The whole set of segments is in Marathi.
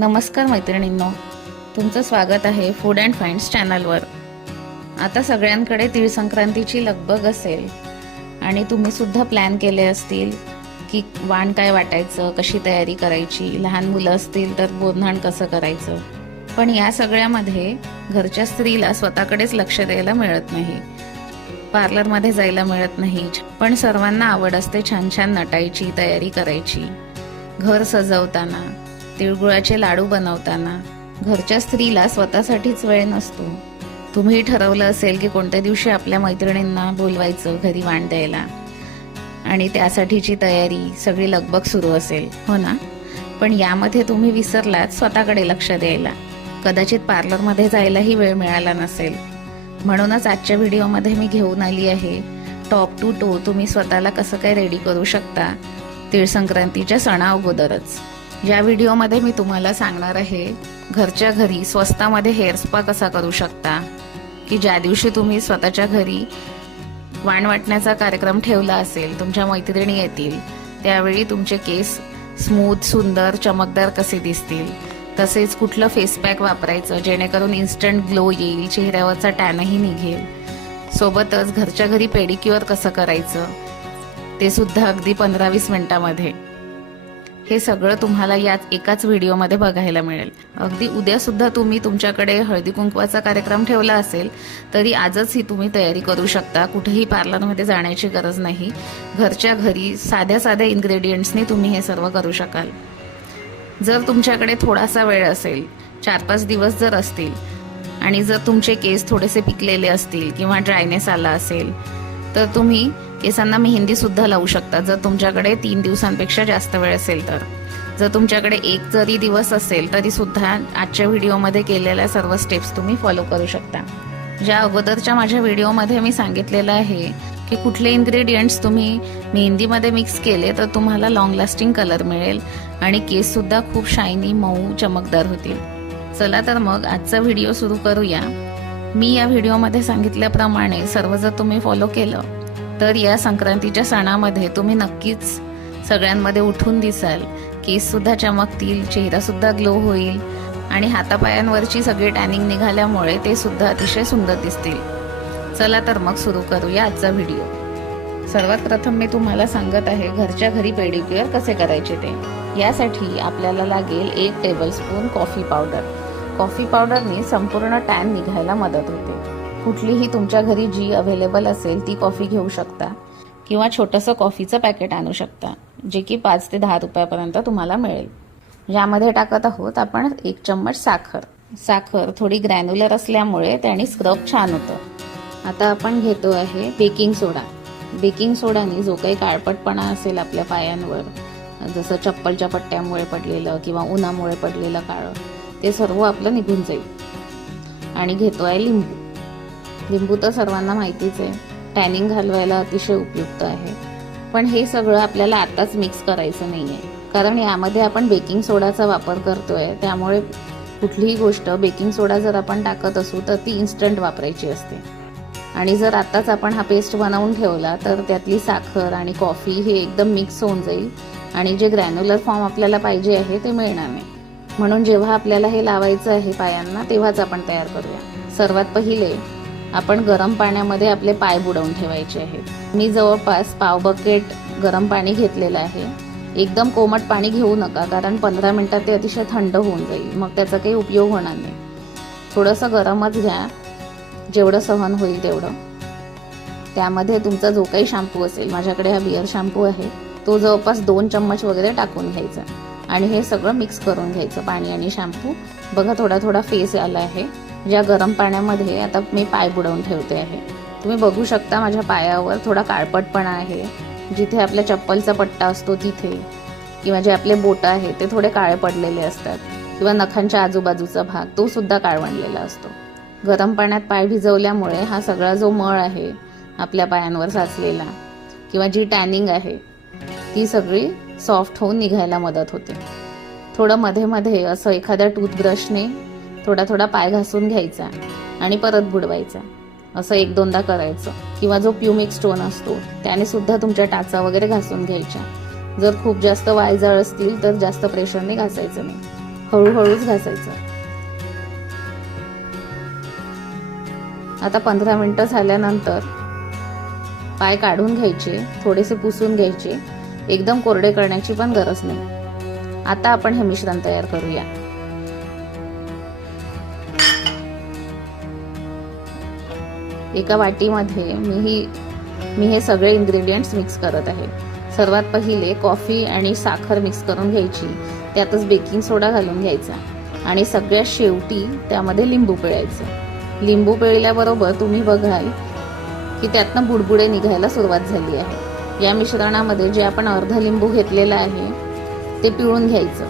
नमस्कार मैत्रिणींनो तुमचं स्वागत आहे फूड अँड फाईन्स चॅनलवर आता सगळ्यांकडे तीळ संक्रांतीची लगबग असेल आणि तुम्ही सुद्धा प्लॅन केले असतील की वाण काय वाटायचं कशी तयारी करायची लहान मुलं असतील तर बोधनाण कसं करायचं. पण या सगळ्यामध्ये घरच्या स्त्रीला स्वतःकडेच लक्ष द्यायला मिळत नाही. पार्लरमध्ये जायला मिळत नाही. पण सर्वांना आवड असते छान छान नटायची तयारी करायची. घर सजवताना. तिळगुळाचे लाडू बनवताना घरच्या स्त्रीला स्वतःसाठीच वेळ नसतो. तुम्ही ठरवलं असेल की कोणत्या दिवशी आपल्या मैत्रिणींना बोलवायचं घरी वाण द्यायला. आणि त्यासाठीची तयारी सगळी लगबग सुरू असेल हो ना? पण यामध्ये तुम्ही विसरलात स्वतःकडे लक्ष द्यायला. कदाचित पार्लरमध्ये जायलाही वेळ मिळाला नसेल. म्हणूनच आजच्या व्हिडिओमध्ये मी घेऊन आली आहे. टॉप टू टो तुम्ही स्वतःला कसं काय रेडी करू शकता? तीळ संक्रांतीच्या सणा अगोदरच या व्हिडिओमध्ये मी तुम्हाला सांगणार आहे घरच्या घरी स्वस्तामध्ये हेअर स्पा कसा करू शकता? की ज्या दिवशी तुम्ही स्वतःच्या घरी वाण वाटण्याचा कार्यक्रम ठेवला असेल तुमच्या मैत्रिणी येतील त्यावेळी तुमचे केस स्मूथ सुंदर चमकदार कसे दिसतील? तसेच कुठलं फेस पॅक वापरायचं जेणेकरून इन्स्टंट ग्लो येईल चेहऱ्यावरचा टॅनही निघेल? सोबतच घरच्या घरी पेडिक्युअर कसं करायचं? ते सुद्धा अगदी पंधरा वीस मिनिटामध्ये. हे सगळं तुम्हाला याच एकाच व्हिडिओमध्ये बघायला मिळेल. अगदी उद्या सुद्धा तुम्ही तुमच्याकडे हळदी कुंकवाचा कार्यक्रम ठेवला असेल तरी आजच ही तुम्ही तयारी करू शकता. कुठेही पार्लरमध्ये जाण्याची गरज नाही. घरच्या घरी साध्या साध्या इन्ग्रेडियंट्सनी तुम्ही हे सर्व करू शकाल. जर तुमच्याकडे थोडासा वेळ असेल चार पाच दिवस जर असतील आणि जर तुमचे केस थोडेसे पिकलेले असतील किंवा ड्रायनेस आला असेल तर तुम्ही केसांना मेहंदी सुद्धा लावू शकता जर तुमच्याकडे तीन दिवसांपेक्षा जास्त वेळ असेल तर. जर तुमच्याकडे एक जरी दिवस असेल तरी सुद्धा आजच्या व्हिडिओमध्ये केलेल्या सर्व स्टेप्स तुम्ही फॉलो करू शकता. ज्या अगोदरच्या माझ्या व्हिडिओमध्ये मी सांगितलेलं आहे की कुठले इन्ग्रेडियंट्स तुम्ही मेहंदीमध्ये मिक्स केले तर तुम्हाला लॉंग लास्टिंग कलर मिळेल आणि केससुद्धा खूप शायनी मऊ चमकदार होतील. चला तर मग आजचा व्हिडिओ सुरू करूया. मी या व्हिडिओमध्ये सांगितल्याप्रमाणे सर्व जर तुम्ही फॉलो केलं तर या संक्रांतीच्या सणामध्ये तुम्ही नक्कीच सगळ्यांमध्ये उठून दिसाल. केससुद्धा चमकतील चेहरासुद्धा ग्लो होईल आणि हातापायांवरची सगळी टॅनिंग निघाल्यामुळे ते सुद्धा अतिशय सुंदर दिसतील. चला तर मग सुरू करूया आजचा व्हिडिओ. सर्वात प्रथम मी तुम्हाला सांगत आहे घरच्या घरी पेडिक्युअर कसे करायचे ते. यासाठी आपल्याला लागेल एक टेबलस्पून कॉफी पावडर कॉफी पावडरने संपूर्ण टॅन निघायला मदत होते. कुठलीही तुमच्या घरी जी अवेलेबल असेल ती कॉफी घेऊ शकता. किंवा छोटंसं कॉफीचं पॅकेट आणू शकता जे की पाच ते दहा रुपयापर्यंत तुम्हाला मिळेल. यामध्ये टाकत आहोत आपण एक चम्मच साखर. साखर थोडी ग्रॅन्युलर असल्यामुळे त्याने स्क्रब छान होतं. आता आपण घेतो आहे बेकिंग सोडा बेकिंग सोडाने जो काही काळपटपणा असेल आपल्या पायांवर जसं चप्पलच्या पट्ट्यामुळे पडलेलं किंवा उन्हामुळे पडलेलं काळं ते सर्व आपलं निघून जाईल. आणि घेतो आहे लिंबू. लिंबू तर सर्वांना माहितीच आहे. टॅनिंग घालवायला अतिशय उपयुक्त आहे. पण हे सगळं आपल्याला आत्ताच मिक्स करायचं नाही आहे कारण यामध्ये आपण बेकिंग सोडाचा वापर करतो आहे त्यामुळे कुठलीही गोष्ट बेकिंग सोडा जर आपण टाकत असू तर ती इन्स्टंट वापरायची असते. आणि जर आत्ताच आपण हा पेस्ट बनवून ठेवला तर त्यातली साखर आणि कॉफी हे एकदम मिक्स होऊन जाईल. आणि जे ग्रॅन्युलर फॉर्म आपल्याला पाहिजे आहे ते मिळणार नाही. म्हणून जेव्हा आपल्याला हे लावायचं आहे पायांना तेव्हाच आपण तयार करूया. सर्वात पहिले आपण गरम पाण्यामध्ये आपले पाय बुडवून ठेवायचे आहेत. मी जवळपास पाव बकेट गरम पाणी घेतलेलं आहे. एकदम कोमट पाणी घेऊ नका कारण पंधरा मिनटात ते अतिशय थंड होऊन जाईल. मग त्याचा काही उपयोग होणार नाही. थोडंसं गरमच घ्या. जेवढं सहन होईल तेवढं. त्यामध्ये तुमचा जो काही शॅम्पू असेल माझ्याकडे हा बिअर शॅम्पू आहे तो जवळपास दोन चम्मच वगैरे टाकून घ्यायचा. आणि हे सगळं मिक्स करून घ्यायचं पाणी आणि शॅम्पू. बघा थोडा थोडा फेस आला आहे. ज्या गरम पाण्यामध्ये आता मी पाय बुडवून ठेवते आहे. तुम्ही बघू शकता माझ्या पायावर थोडा काळपटपणा आहे. जिथे आपल्या चप्पलचा पट्टा असतो तिथे. किंवा जे आपले बोटं आहे ते थोडे काळे पडलेले असतात. किंवा नखांच्या आजूबाजूचा भाग तो सुद्धा काळवणलेला असतो. गरम पाण्यात पाय भिजवल्यामुळे हा सगळा जो मळ आहे आपल्या पायांवर साचलेला किंवा जी टॅनिंग आहे ती सगळी सॉफ्ट होऊन निघायला मदत होते. थोडं मध्ये मध्ये असं एखाद्या टूथब्रशने थोडा थोडा पाय घासून घ्यायचा आणि परत बुडवायचा. असं एक दोनदा करायचं. किंवा जो प्युमिक स्टोन असतो त्याने सुद्धा तुमच्या टाचा वगैरे घासून घ्यायच्या. जर खूप जास्त वायजाळ असतील तर जास्त प्रेशरने घासायचं नाही. हळूहळूच घासायचं. आता पंधरा मिनटं झाल्यानंतर पाय काढून घ्यायचे थोडेसे पुसून घ्यायचे. एकदम कोरडे करण्याची पण गरज नाही. आता आपण हे मिश्रण तयार करूया. एका वाटीमध्ये मी ही मी हे सगळे इन्ग्रेडियंट्स मिक्स करत आहे. सर्वात पहिले कॉफी आणि साखर मिक्स करून घ्यायची. त्यातच बेकिंग सोडा घालून घ्यायचा. आणि सगळ्यात शेवटी त्यामध्ये लिंबू पिळायचं. लिंबू पिळल्याबरोबर तुम्ही बघाल की त्यातनं बुडबुडे निघायला सुरुवात झाली आहे. या मिश्रणामध्ये जे आपण अर्ध लिंबू घेतलेलं आहे ते पिळून घ्यायचं.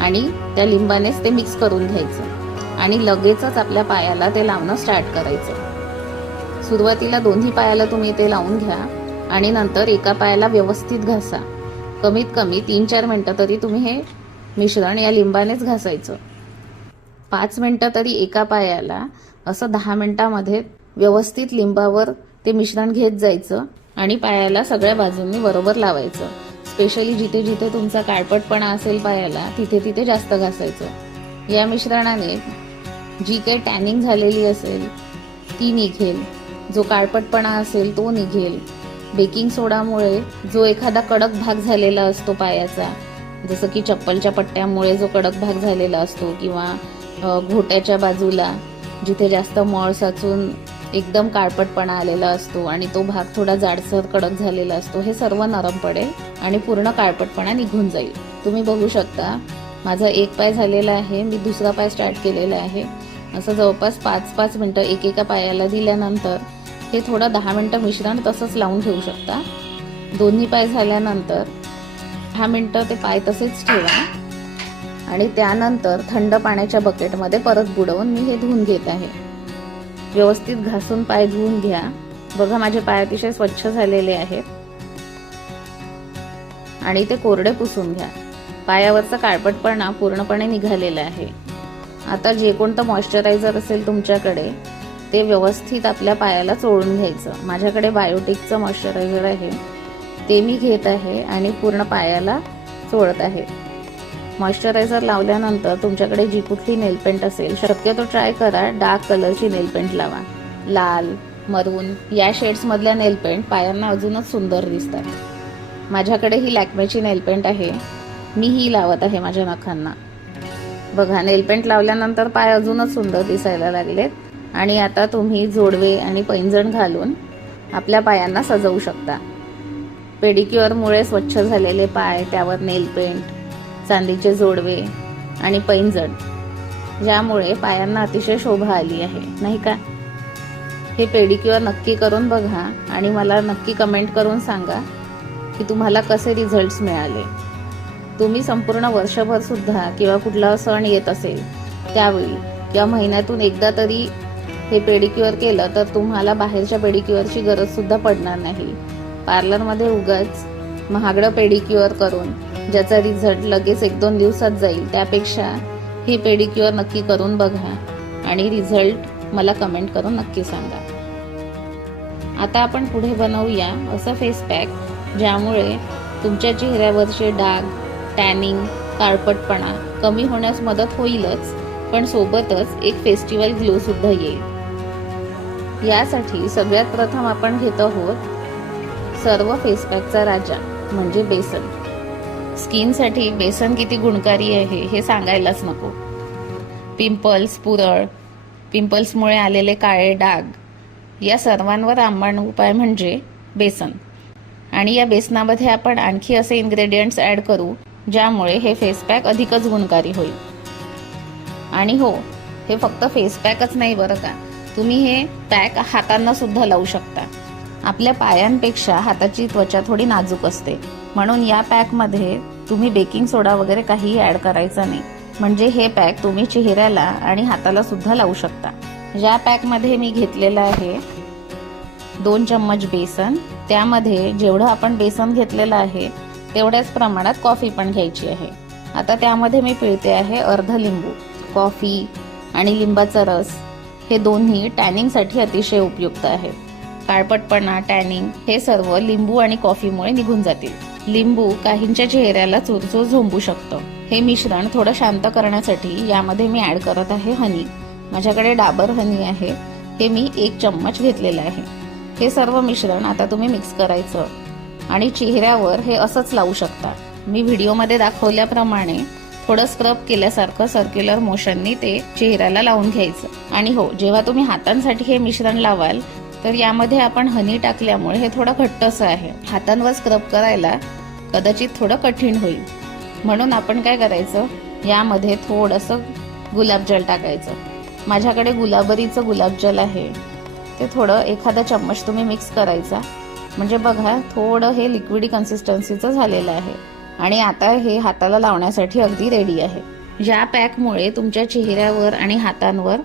आणि त्या लिंबानेच ते मिक्स करून घ्यायचं. आणि लगेचच आपल्या पायाला ते लावणं स्टार्ट करायचं. सुरुवातीला दोन्ही पायाला तुम्ही ते लावून घ्या आणि नंतर एका पायाला व्यवस्थित घासा. कमीत कमी तीन चार मिनटं तरी तुम्ही हे मिश्रण या लिंबानेच घासायचं. पाच मिनटं तरी एका पायाला असं दहा मिनटामध्ये व्यवस्थित लिंबावर ते मिश्रण घेत जायचं आणि पायाला सगळ्या बाजूंनी बरोबर लावायचं. स्पेशली जिथे जिथे तुमचा काळपटपणा असेल पायाला तिथे तिथे जास्त घासायचं. या मिश्रणाने जी काही टॅनिंग झालेली असेल ती निघेल. जो काळपटपणा असेल तो निघेल. बेकिंग सोडामुळे जो एखादा कडक भाग झालेला असतो पायाचा जसं की चप्पलच्या पट्ट्यामुळे जो कडक भाग झालेला असतो किंवा घोट्याच्या बाजूला जिथे जास्त मळ साचून एकदम काळपटपणा आलेला असतो आणि तो भाग थोडा जाडसर कडक झालेला असतो हे सर्व नरम पडेल आणि पूर्ण काळपटपणा निघून जाईल. तुम्ही बघू शकता माझा एक पाय झालेला आहे मी दुसरा पाय स्टार्ट केलेला आहे. असं जवळपास पाच पाच मिनटं एकेका पायाला दिल्यानंतर हे थोडं दहा मिनटं मिश्रण तसंच लावून ठेवू शकता. दोन्ही पाय झाल्यानंतर दहा मिनटं ते पाय तसेच ठेवा. आणि त्यानंतर थंड पाण्याच्या बकेटमध्ये परत बुडवून मी हे धुवून घेत आहे. व्यवस्थित घासून पाय धुवून घ्या. बघा माझे पाय अतिशय स्वच्छ झालेले आहेत. आणि ते कोरडे पुसून घ्या. पायावरचा काळपटपणा पूर्णपणे निघालेला आहे. आता जे कोणतं मॉइश्चरायझर असेल तुमच्याकडे ते व्यवस्थित आपल्या पायाला चोळून घ्यायचं. माझ्याकडे बायोटिकचं मॉइश्चरायझर आहे. ते मी घेत आहे आणि पूर्ण पायाला चोळत आहे. मॉइश्चरायझर लावल्यानंतर तुमच्याकडे जी कुठली नेलपेंट असेल शक्यतो ट्राय करा डार्क कलरची नेलपेंट लावा. लाल मरून या शेड्समधल्या नेलपेंट पायांना अजूनच सुंदर दिसतात. माझ्याकडे ही लॅक्मेची नेलपेंट आहे. मी ही लावत आहे माझ्या नखांना. बघा नेलपेंट लावल्यानंतर पाय अजूनच सुंदर दिसायला लागलेत. आणि आता तुम्ही जोडवे आणि पैंजण घालून आपल्या पायांना सजवू शकता. पेडिक्युअरमुळे स्वच्छ झालेले पाय त्यावर नेलपेंट चांदीचे जोडवे आणि पैंजण ज्यामुळे पायांना अतिशय शोभा आली आहे. नाही का? हे पेडिक्युअर नक्की करून बघा आणि मला नक्की कमेंट करून सांगा की तुम्हाला कसे रिझल्ट्स मिळाले. तुम्ही संपूर्ण वर्षभर सुद्धा किंवा कुठला सण येत असेल त्यावेळी किंवा महिन्यातून एकदा तरी हे पेडिक्युअर केलं तर तुम्हाला बाहेरच्या पेडिक्युअरची गरज सुद्धा पडणार नाही. पार्लरमध्ये उगाच महागडं पेडिक्युअर करून ज्याचा रिझल्ट लगेच एक दोन दिवसात जाईल त्यापेक्षा हे पेडिक्युअर नक्की करून बघा आणि रिझल्ट मला कमेंट करून नक्की सांगा. आता आपण पुढे बनवूया असं फेस पॅक ज्यामुळे तुमच्या चेहऱ्यावरचे डाग टॅनिंग काळपटपणा कमी होण्यास मदत होईलच पण सोबतच एक फेस्टिवल ग्लो सुद्धा येईल. यासाठी सगळ्यात प्रथम आपण घेत आहोत सर्व फेस पॅकचा राजा म्हणजे बेसन. स्किनसाठी बेसन किती गुणकारी आहे हे सांगायलाच नको. पिंपल्स पुरळ पिंपल्समुळे आलेले काळे डाग या सर्वांवर आंबाण उपाय म्हणजे बेसन. आणि या बेसनामध्ये आपण आणखी असे इन्ग्रेडियंट्स ॲड करू ज्यामुळे हे फेस पॅक अधिकच गुणकारी होईल. आणि हो हे फक्त फेस पॅकच नाही बरं का? तुम्ही हे पॅक हातांना सुद्धा लावू शकता. आपल्या पायांपेक्षा हाताची त्वचा थोडी नाजूक असते. म्हणून या पॅकमध्ये तुम्ही बेकिंग सोडा वगैरे काहीही ॲड करायचा नाही. म्हणजे हे पॅक तुम्ही चेहऱ्याला आणि हाताला सुद्धा लावू शकता. ज्या पॅकमध्ये मी घेतलेलं आहे दोन चम्मच बेसन. त्यामध्ये जेवढं आपण बेसन घेतलेलं आहे तेवढ्याच प्रमाणात कॉफी पण घ्यायची आहे. आता त्यामध्ये मी पिळते आहे अर्ध लिंबू कॉफी आणि लिंबाचा रस. हे दोन्ही टॅनिंगसाठी अतिशय उपयुक्त आहे. काळपटपणा टॅनिंग हे सर्व लिंबू आणि कॉफीमुळे निघून जातील. लिंबू काहींच्या चेहऱ्याला चुरचूर झोंबू शकतं. हे मिश्रण थोडं शांत करण्यासाठी यामध्ये मी ॲड करत आहे हनी. माझ्याकडे डाबर हनी आहे. हे मी एक चम्मच घेतलेलं आहे. हे सर्व मिश्रण आता तुम्ही मिक्स करायचं. आणि चेहऱ्यावर हे असंच लावू शकता मी व्हिडिओमध्ये दाखवल्याप्रमाणे थोडं स्क्रब केल्यासारखं सर्क्युलर मोशननी ते चेहऱ्याला लावून घ्यायचं. आणि हो जेव्हा तुम्ही हातांसाठी हे मिश्रण लावाल तर यामध्ये आपण हनी टाकल्यामुळे हे थोडं घट्टसं आहे. हातांवर स्क्रब करायला कदाचित थोडं कठीण होईल. म्हणून आपण काय करायचं? यामध्ये थोडंसं गुलाबजल टाकायचं. माझ्याकडे गुलाबरीचं गुलाबजल आहे. ते थोडं एखादा चम्मच तुम्ही मिक्स करायचा. म्हणजे बघा थोडं हे लिक्विडी कन्सिस्टन्सीचं झालेलं आहे. आणि आता हे हाताला लावण्यासाठी अगदी रेडी आहे. या पॅकमुळे तुमच्या चेहऱ्यावर आणि हातांवर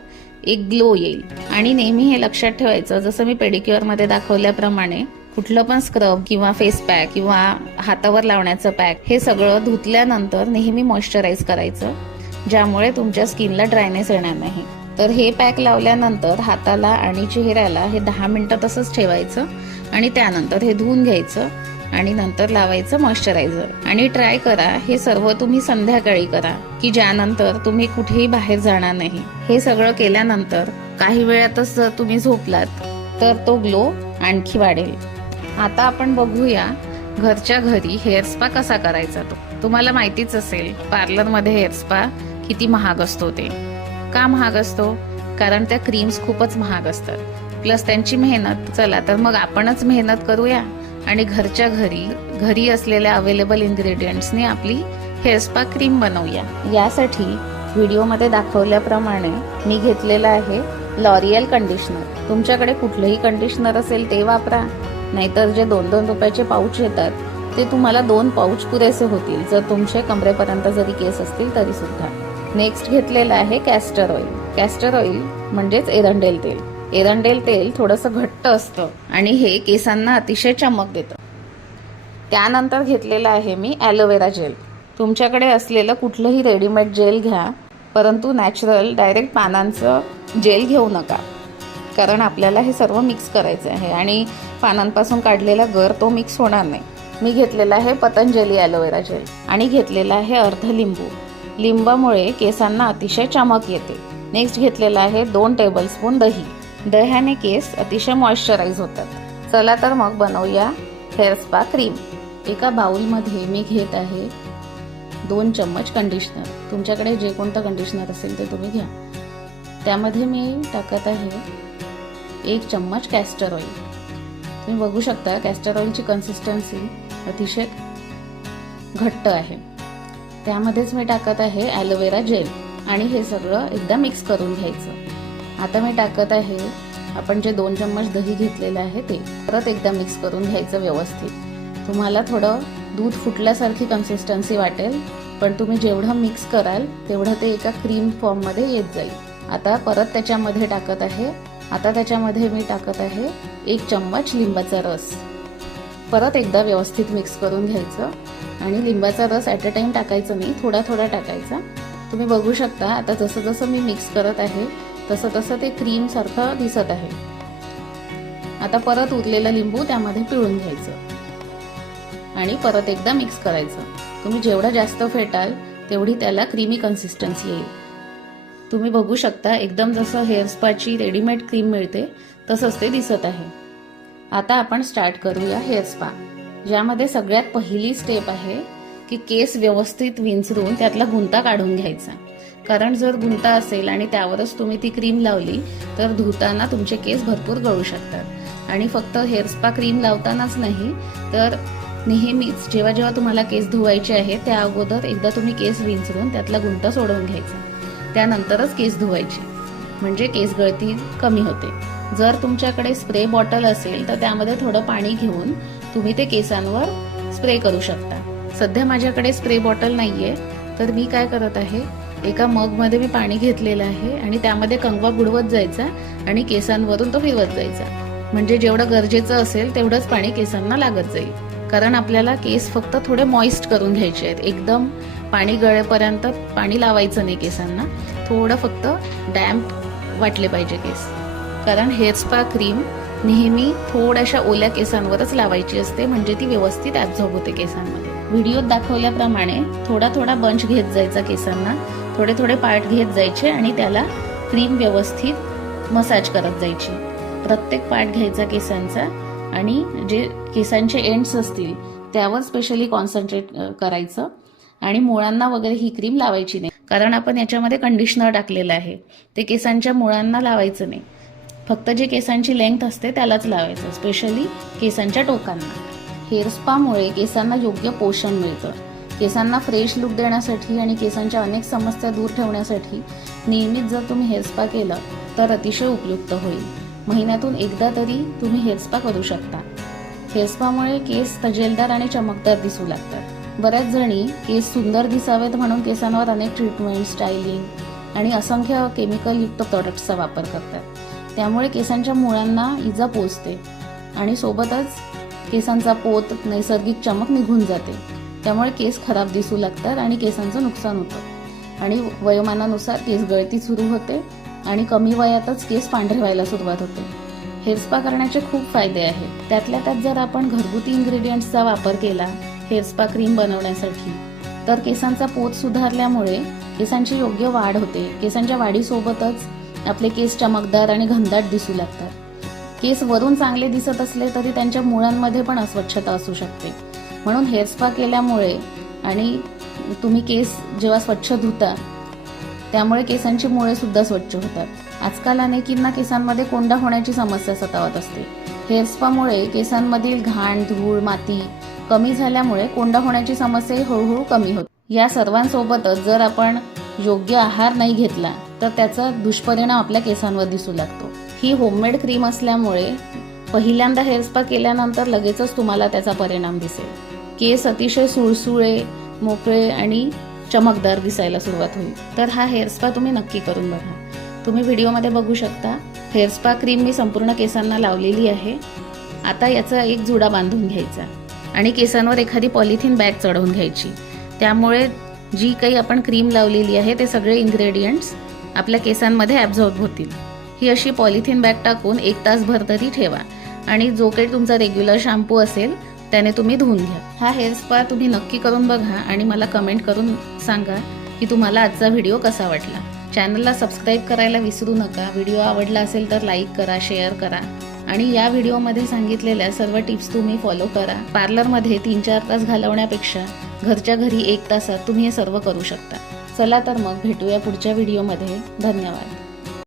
एक ग्लो येईल. आणि नेहमी हे लक्षात ठेवायचं जसं मी पेडिक्युअरमध्ये दाखवल्याप्रमाणे कुठलं पण स्क्रब किंवा फेस पॅक किंवा हातावर लावण्याचं पॅक हे सगळं धुतल्यानंतर नेहमी मॉइश्चराईज करायचं ज्यामुळे तुमच्या स्किनला ड्रायनेस येणार नाही. तर हे पॅक लावल्यानंतर हाताला आणि चेहऱ्याला हे दहा मिनटं तसंच ठेवायचं. आणि त्यानंतर हे धुवून घ्यायचं आणि नंतर लावायचं मॉइश्चरायझर. आणि ट्राय करा हे सर्व तुम्ही संध्याकाळी करा की ज्यानंतर तुम्ही कुठेही बाहेर जाणार नाही. हे सगळं केल्यानंतर काही वेळातच जर तुम्ही झोपलात तर तो ग्लो आणखी वाढेल. आता आपण बघूया घरच्या घरी हेअर स्पा कसा करायचा तो. तुम्हाला माहितीच असेल पार्लरमध्ये हेअर स्पा किती महाग असतो ते. का महाग असतो? कारण त्या क्रीम्स खूपच महाग असतात. प्लस त्यांची मेहनत चला तर मग आपणच मेहनत करूया. आणि घरच्या घरी घरी असलेल्या अवेलेबल इन्ग्रेडियंट्सनी आपली हेअर स्पा क्रीम बनवूया. यासाठी व्हिडिओमध्ये दाखवल्याप्रमाणे मी घेतलेलं आहे लॉरियल कंडिशनर तुमच्याकडे कुठलंही कंडिशनर असेल ते वापरा. नाहीतर जे दोन दोन रुपयाचे पाऊच येतात ते तुम्हाला दोन पाऊच पुरेसे होतील. जर तुमचे कमरेपर्यंत जरी केस असतील तरी सुद्धा नेक्स्ट घेतलेलं आहे कॅस्टर ऑइल कॅस्टर ऑइल म्हणजेच एरंडेल तेल. एरंडेल तेल थोडंसं घट्ट असतं आणि हे केसांना अतिशय चमक देतं. त्यानंतर घेतलेलं आहे मी ॲलोवेरा जेल तुमच्याकडे असलेलं कुठलंही रेडीमेड जेल घ्या परंतु नॅचरल डायरेक्ट पानांचं जेल घेऊ नका. कारण आपल्याला हे सर्व मिक्स करायचं आहे आणि पानांपासून काढलेला गर तो मिक्स होणार नाही. मी घेतलेला आहे पतंजली ॲलोवेरा जेल आणि घेतलेला आहे अर्ध लिंबू. लिंबामुळे केसांना अतिशय चमक येते. नेक्स्ट घेतलेला आहे दोन टेबलस्पून दही. दह्याने केस अतिशय मॉइश्चराईज होतात. चला तर मग बनवूया हेअर स्पा क्रीम एका बाउलमध्ये मी घेत आहे दोन चम्मच कंडिशनर तुमच्याकडे जे कोणतं कंडिशनर असेल ते तुम्ही घ्या. त्यामध्ये मी टाकत आहे एक चम्मच कॅस्टर ऑइल तुम्ही बघू शकता कॅस्टर ऑइलची कन्सिस्टन्सी अतिशय घट्ट आहे. त्यामध्येच मी टाकत आहे ॲलोवेरा जेल आणि हे सगळं एकदा मिक्स करून घ्यायचं. आता मी टाकत आहे. आपण जे दोन चम्मच दही घेतलेलं आहे ते परत एकदा मिक्स करून घ्यायचं व्यवस्थित. तुम्हाला थोडं दूध फुटल्यासारखी कन्सिस्टन्सी वाटेल पण तुम्ही जेवढं मिक्स कराल तेवढं ते एका क्रीम फॉर्ममध्ये येत जाईल. आता परत त्याच्यामध्ये टाकत आहे. आता त्याच्यामध्ये मी टाकत आहे एक चम्मच लिंबाचा रस. परत एकदा व्यवस्थित मिक्स करून घ्यायचं. आणि लिंबाचा रस ॲट अ टाईम टाकायचं नाही थोडा थोडा टाकायचा. तुम्ही बघू शकता आता जसं जसं मी मिक्स करत आहे तसं तसं ते क्रीमसारखं दिसत आहे. आता परत उरलेलं लिंबू त्यामध्ये पिळून घ्यायचं. आणि परत एकदा मिक्स करायचं. तुम्ही जेवढं जास्त फेटाल तेवढी त्याला क्रीमी कन्सिस्टन्सी येईल. तुम्ही बघू शकता एकदम जसं हेअर स्पाची रेडीमेड क्रीम मिळते तसंच ते दिसत आहे. आता आपण स्टार्ट करूया हेअर स्पा ज्यामध्ये सगळ्यात पहिली स्टेप आहे की केस व्यवस्थित विंचरून त्यातला गुंता काढून घ्यायचा. कारण जर गुंता असेल आणि त्यावरच तुम्ही ती क्रीम लावली तर धुताना तुमचे केस भरपूर गळू शकतात. आणि फक्त हेअर स्पा क्रीम लावतानाच नाही तर नेहमीच जेव्हा जेव्हा तुम्हाला केस धुवायचे आहे त्या अगोदर एकदा तुम्ही केस विंचरून त्यातला गुंता सोडवून घ्यायचा. त्यानंतरच केस धुवायचे. म्हणजे केस गळती कमी होते. जर तुमच्याकडे स्प्रे बॉटल असेल तर त्यामध्ये थोडं पाणी घेऊन तुम्ही ते केसांवर स्प्रे करू शकता. सध्या माझ्याकडे स्प्रे बॉटल नाहीये तर मी काय करत आहे? एका मगमध्ये मी पाणी घेतलेलं आहे आणि त्यामध्ये कंगवा बुडवत जायचा आणि केसांवरून तो फिरवत जायचा. म्हणजे जेवढं गरजेचं असेल तेवढंच पाणी केसांना लागत जाईल. कारण आपल्याला केस फक्त थोडे मॉइस्ट करून घ्यायचे आहेत. एकदम पाणी गळेपर्यंत पाणी लावायचं नाही केसांना. थोडं फक्त डॅम्प वाटले पाहिजे केस. कारण हेअर स्पा क्रीम नेहमी थोड्याशा ओल्या केसांवरच लावायची असते. म्हणजे ती व्यवस्थित ॲब्झॉर्ब होते केसांमध्ये. व्हिडिओत दाखवल्याप्रमाणे थोडा थोडा बंच घेत जायचा केसांना. थोडे थोडे पार्ट घेत जायचे आणि त्याला क्रीम व्यवस्थित मसाज करत जायची. प्रत्येक पार्ट घ्यायचा केसांचा आणि जे केसांचे एंड्स असतील त्यावर स्पेशली कॉन्सन्ट्रेट करायचं आणि मुळांना वगैरे ही क्रीम लावायची नाही. कारण आपण याच्यामध्ये कंडिशनर टाकलेलं आहे. ते केसांच्या मुळांना लावायचं नाही. फक्त जे केसांची लेंथ असते त्यालाच लावायचं स्पेशली केसांच्या टोकांना. हेअर स्पामुळे केसांना योग्य पोषण मिळतं. केसांना फ्रेश लुक देण्यासाठी आणि केसांच्या अनेक समस्या दूर ठेवण्यासाठी नियमित जर तुम्ही हेअर स्पा केलं तर अतिशय उपयुक्त होईल. महिन्यातून एकदा तरी तुम्ही हेअर स्पा करू शकता. हेअर स्पामुळे केस तजेलदार आणि चमकदार दिसू लागतात. बऱ्याच जणी केस सुंदर दिसावेत म्हणून केसांवर अनेक ट्रीटमेंट स्टायलिंग आणि असंख्य केमिकलयुक्त प्रॉडक्ट्सचा वापर करतात. त्यामुळे केसांच्या मुळांना इजा पोचते आणि सोबतच केसांचा पोत नैसर्गिक चमक निघून जाते. त्यामुळे केस खराब दिसू लागतात आणि केसांचं नुकसान होतं. आणि वयोमानानुसार केस गळती सुरू होते आणि कमी वयातच केस पांढरे व्हायला सुरुवात होते. हेअरस्पा करण्याचे खूप फायदे आहेत. त्यातल्या त्यात जर आपण घरगुती इन्ग्रेडियंट्सचा वापर केला हेअरस्पा क्रीम बनवण्यासाठी तर केसांचा पोत सुधारल्यामुळे केसांची योग्य वाढ होते. केसांच्या वाढीसोबतच आपले केस चमकदार आणि घनदाट दिसू लागतात. केस वरून चांगले दिसत असले तरी त्यांच्या मुळांमध्ये पण अस्वच्छता असू शकते. म्हणून हेअर स्पा केल्यामुळे आणि तुम्ही केस जेव्हा स्वच्छ धुता त्यामुळे केसांची मुळे सुद्धा स्वच्छ होतात. आजकाल अनेकींना केसांमध्ये कोंडा होण्याची समस्या सतावत असते. हेअर स्पामुळे केसांमधील घाण धूळ माती कमी झाल्यामुळे कोंडा होण्याची समस्या हळूहळू कमी होते. या सर्वांसोबतच जर आपण योग्य आहार नाही घेतला तर त्याचा दुष्परिणाम आपल्या केसांवर दिसू लागतो. ही होममेड क्रीम असल्यामुळे पहिल्यांदा हेअर स्पा केल्यानंतर लगेचच तुम्हाला त्याचा परिणाम दिसेल. केस अतिशय सुळसुळे मोकळे आणि चमकदार दिसायला सुरुवात होईल. तर हा हेअर स्पा तुम्ही नक्की करून बघा. तुम्ही व्हिडिओमध्ये बघू शकता हेअर स्पा क्रीम मी संपूर्ण केसांना लावलेली आहे. आता याचा एक जुडा बांधून घ्यायचा आणि केसांवर एखादी पॉलिथिन बॅग चढवून घ्यायची. त्यामुळे जी काही आपण क्रीम लावलेली आहे ते सगळे इन्ग्रेडियंट्स आपल्या केसांमध्ये ॲब्झॉर्ब होतील. ही अशी पॉलिथिन बॅग टाकून एक तासभर तरी ठेवा. आणि जो काही तुमचा रेग्युलर शॅम्पू असेल त्याने तुम्ही धुवून घ्या. हा हेअर स्पा तुम्ही नक्की करून बघा आणि मला कमेंट करून सांगा की तुम्हाला आजचा व्हिडिओ कसा वाटला. चॅनलला सबस्क्राईब करायला विसरू नका. व्हिडिओ आवडला असेल तर लाईक करा शेअर करा. आणि या व्हिडिओमध्ये सांगितलेल्या सर्व टिप्स तुम्ही फॉलो करा. पार्लरमध्ये तीन चार तास घालवण्यापेक्षा घरच्या घरी एक तासात तुम्ही हे सर्व करू शकता. चला तर मग भेटूया पुढच्या व्हिडिओमध्ये. धन्यवाद.